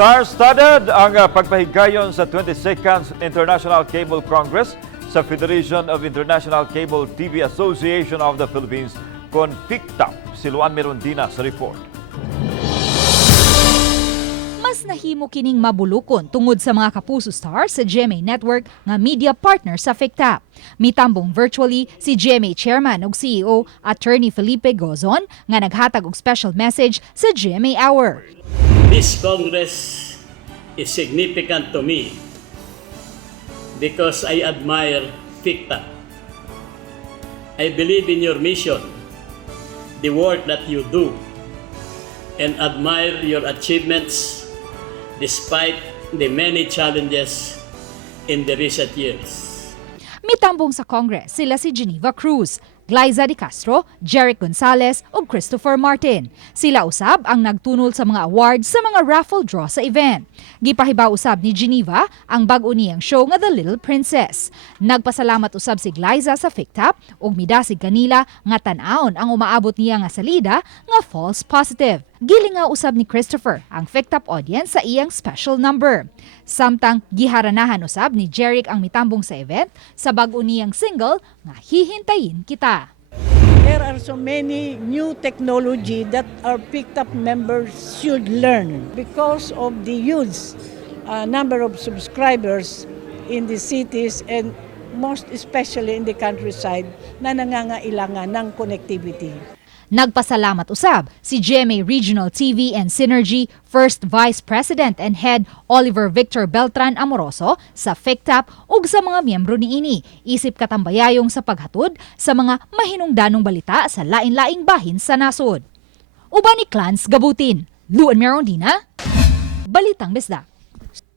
Star-studded ang pagpahigayon sa 22nd International Cable Congress sa Federation of International Cable TV Association of the Philippines kon FICTAP. Si Luan Merondina sa report. Mas nahimo kining mabulukon tungod sa mga kapuso stars sa GMA Network nga media partner sa FICTAP. Mitambong virtually si GMA Chairman ug CEO Attorney Felipe Gozon nga naghatag og special message sa GMA Hour. This Congress is significant to me because I admire FICTAP. I believe in your mission, the work that you do, and admire your achievements despite the many challenges in the recent years. Mitambong sa Congress sila si Geneva Cruz, Glyza de Castro, Jeric Gonzalez ug Christopher Martin. Sila usab ang nagtunol sa mga awards sa mga raffle draw sa event. Gipahibaw usab ni Geneva ang bag-o niyang show nga The Little Princess. Nagpasalamat usab si Glyza sa FICTAP ug midasig kanila nga tan-awon ang umaabot niya nga salida nga false positive. Gilingaw usab ni Christopher ang FICTAP audience sa iyang special number. Samtang giharanahan usab ni Jeric ang mitambong sa event sa bag-o niyang single nga Hihintayin Kita. There are so many new technology that our FICTAP members should learn because of the huge number of subscribers in the cities and most especially in the countryside na nangangailangan ng connectivity. Nagpasalamat usab si GMA Regional TV and Synergy First Vice President and Head Oliver Victor Beltran Amoroso sa FICTAP ug sa mga miyembro niini isip katambayayong sa paghatod sa mga mahinungdanong balita sa lain-laing bahin sa nasod. Uban ni Clans Gabutin, Luan Merondina, Balitang Bisdak.